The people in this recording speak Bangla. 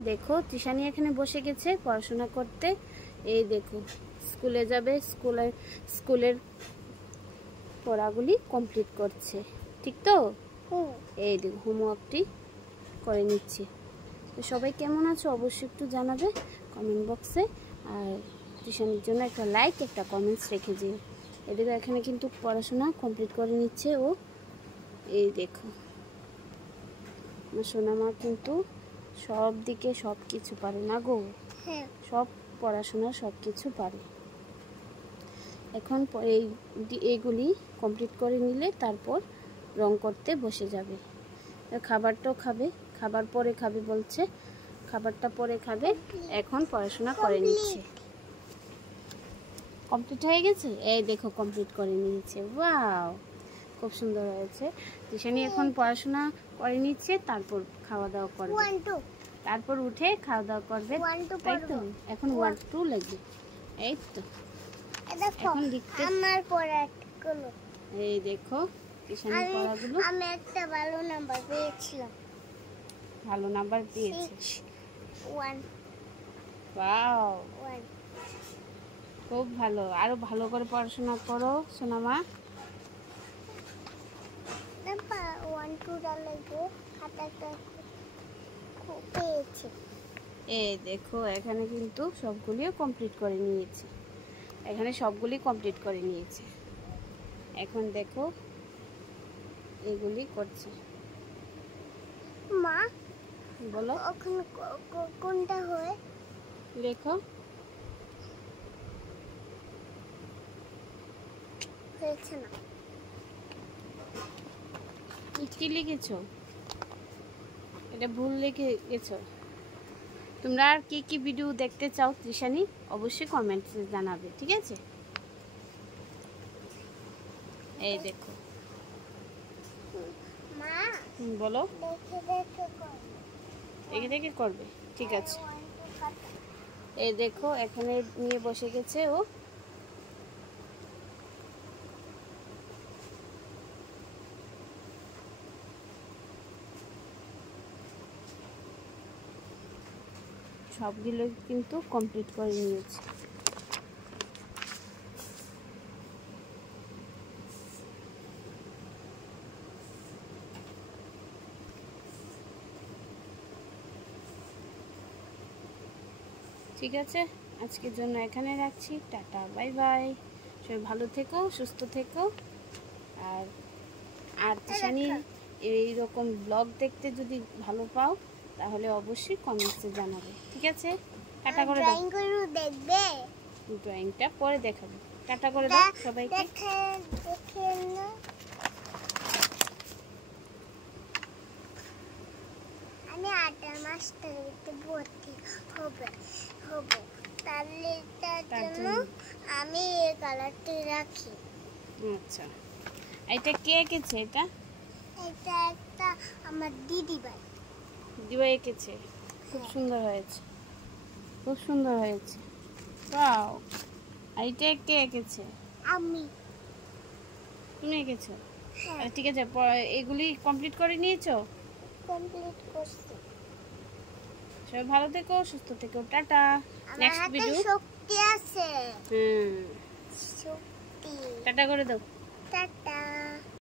দেখো তৃষানি এখানে বসে গেছে পড়াশোনা করতে। এই দেখো স্কুলে যাবে, স্কুলের পড়াগুলি কমপ্লিট করছে, ঠিক তো? এই দেখো হোমওয়ার্কটি করে নিচ্ছে। তো সবাই কেমন আছো অবশ্যই একটু জানাবে কমেন্ট বক্সে, আর তৃষানির জন্য একটা লাইক একটা কমেন্টস রেখে দিও। এদিকে এখানে কিন্তু পড়াশোনা কমপ্লিট করে নিচ্ছে ও। এই দেখো আমার সোনামা কিন্তু সব দিকে সব কিছু পারে না গো, সব পড়াশোনা সব কিছু পারে। এখন এইগুলি কমপ্লিট করে নিলে তারপর রং করতে বসে যাবে। খাবারটাও খাবে, খাবার পরে খাবে বলছে, খাবারটা পরে খাবে। এখন পড়াশোনা করে নিচ্ছে। কমপ্লিট হয়ে গেছে, এই দেখো কমপ্লিট করে নিয়েছে। ওয়াও, খুব সুন্দর হয়েছে। তৃষানি এখন পড়াশোনা করে নিচ্ছে, তারপর খাওয়া দাওয়া করবে, তারপর উঠে খাওয়া দাওয়া করবে, তাই তো? এখন 1 2 লাগবে। এই তো এখন লিখতে আমার পড়াগুলো, এই দেখো তৃষানি পড়াগুলো। আমি একটা ভালো নাম্বার পেয়েছিলাম। ভালো নাম্বার পেয়েছিস? 1 ওয়াও, খুব ভালো। আরো ভালো করে পড়াশোনা করো সোনামা। 1 2 লাগবে খাতাটা খুব পেয়েছি। এই দেখো এখানে কিন্তু সবগুলিও কমপ্লিট করে নিয়েছে, এখানে সবগুলি কমপ্লিট করে নিয়েছে। এখন দেখো এগুলি করছে। মা বলো এখন কোনটা হয় দেখো। হয়েছে না, কি লিখেছো? এটা ভুল লিখে গেছো। তোমরা আর কি কি ভিডিও দেখতে চাও তৃষানি অবশ্যই কমেন্টসে জানাবে, ঠিক আছে? এই দেখো মা বলো। দেখে দেখে করবে, ঠিক আছে। এই দেখো এখানে নিয়ে বসে গেছে ও। সবগুলো কিন্তু কমপ্লিট করে নিয়েছে। ঠিক আছে, আজকের জন্য এখানে রাখছি। Tata, bye bye. সবাই ভালো থেকো, সুস্থ থেকো। আর তৃষানির এইরকম ব্লগ দেখতে যদি ভালো পাও তাহলে অবশ্যই কমেন্টসে জানাবে, ঠিক আছে? টাটা করে দাও। দেখবে ড্রয়িংটা পরে দেখাবো। টাটা করে দাও সবাইকে। আমি 8 মাস্টারিতে ভর্তি হব, তাহলে তার জন্য আমি এই কালারটি রাখি। আচ্ছা, এটা কে এঁকেছে? এটা একটা আমার দিদিভাই এঁকেছে। খুব সুন্দর হয়েছে, খুব সুন্দর হয়েছে। ওয়াও, আর এটা কে এঁকেছে? আমি। তুমি এঁকেছো? ঠিক আছে, এগুলি কমপ্লিট করে নিয়েছো? কমপ্লিট করছি। সবাই ভালো থেকো, সুস্থ থেকো। টাটা। Next video. শক্তি আছে। হুম, শক্তি। টাটা করে দাও। টাটা।